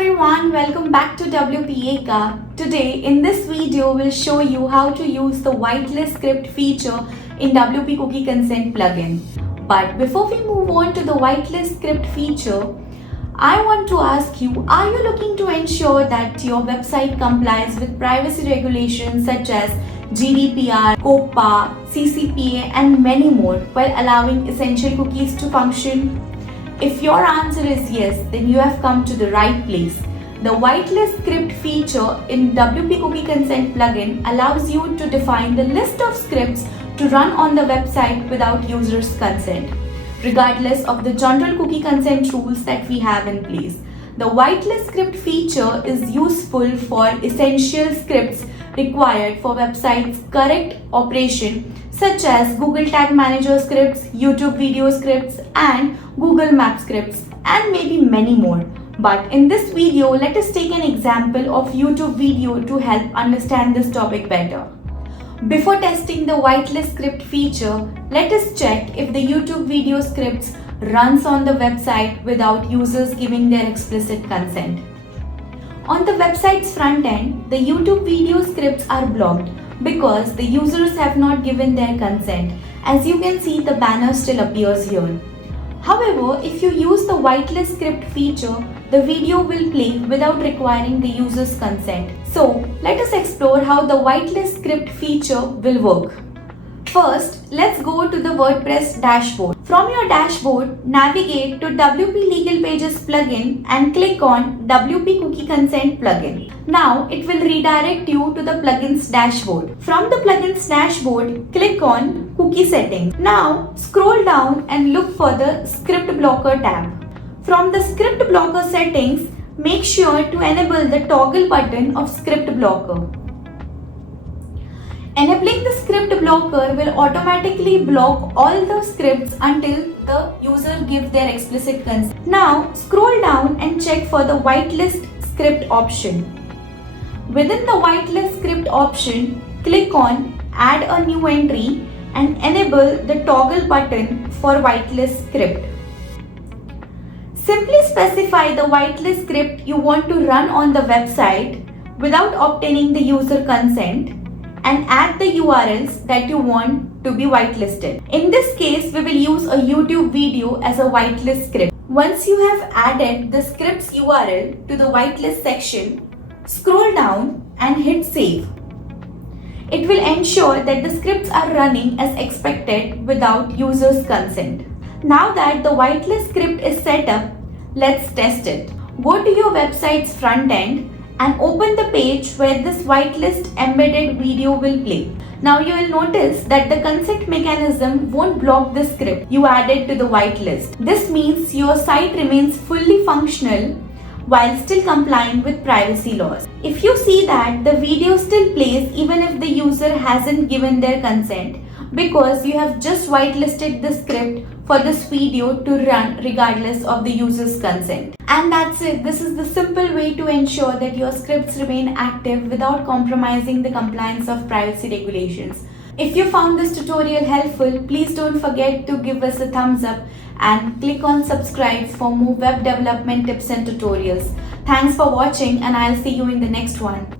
everyone, welcome back to WPeka. Today in this video we'll show you how to use the Whitelist Script feature in WP Cookie Consent plugin. But before we move on to the Whitelist Script feature, I want to ask you, are you looking to ensure that your website complies with privacy regulations such as GDPR, COPPA, CCPA and many more while allowing essential cookies to function? If your answer is yes, then you have come to the right place. The Whitelist Script feature in WP Cookie Consent plugin allows you to define the list of scripts to run on the website without users' consent, regardless of the general cookie consent rules that we have in place. The Whitelist Script feature is useful for essential scripts required for websites' correct operation, such as Google Tag Manager scripts, YouTube video scripts, and Google Map scripts, and maybe many more. But in this video, let us take an example of YouTube video to help understand this topic better. Before testing the Whitelist Script feature, let us check if the YouTube video scripts runs on the website without users giving their explicit consent. On the website's front end, the YouTube video scripts are blocked because the users have not given their consent. As you can see, the banner still appears here. However, if you use the Whitelist Script feature, the video will play without requiring the user's consent. So, let us explore how the Whitelist Script feature will work. First, let's go to the WordPress dashboard. From your dashboard, navigate to WP Legal Pages plugin and click on WP Cookie Consent plugin. Now, it will redirect you to the plugin's dashboard. From the plugin's dashboard, click on Cookie Settings. Now, scroll down and look for the Script Blocker tab. From the Script Blocker settings, make sure to enable the toggle button of Script Blocker. Enabling the script blocker will automatically block all the scripts until the user gives their explicit consent. Now, scroll down and check for the Whitelist Script option. Within the Whitelist Script option, click on Add a new entry and enable the toggle button for Whitelist Script. Simply specify the Whitelist Script you want to run on the website without obtaining the user consent, and add the URLs that you want to be whitelisted. In this case, we will use a YouTube video as a whitelist script. Once you have added the script's URL to the whitelist section, scroll down and hit save. It will ensure that the scripts are running as expected without users' consent. Now that the whitelist script is set up, let's test it. Go to your website's front end and open the page where this whitelist embedded video will play. Now you will notice that the consent mechanism won't block the script you added to the whitelist. This means your site remains fully functional while still complying with privacy laws. If you see that the video still plays even if the user hasn't given their consent, because you have just whitelisted the script for this video to run regardless of the user's consent. And that's it. This is the simple way to ensure that your scripts remain active without compromising the compliance of privacy regulations. If you found this tutorial helpful, please don't forget to give us a thumbs up and click on subscribe for more web development tips and tutorials. Thanks for watching, and I'll see you in the next one.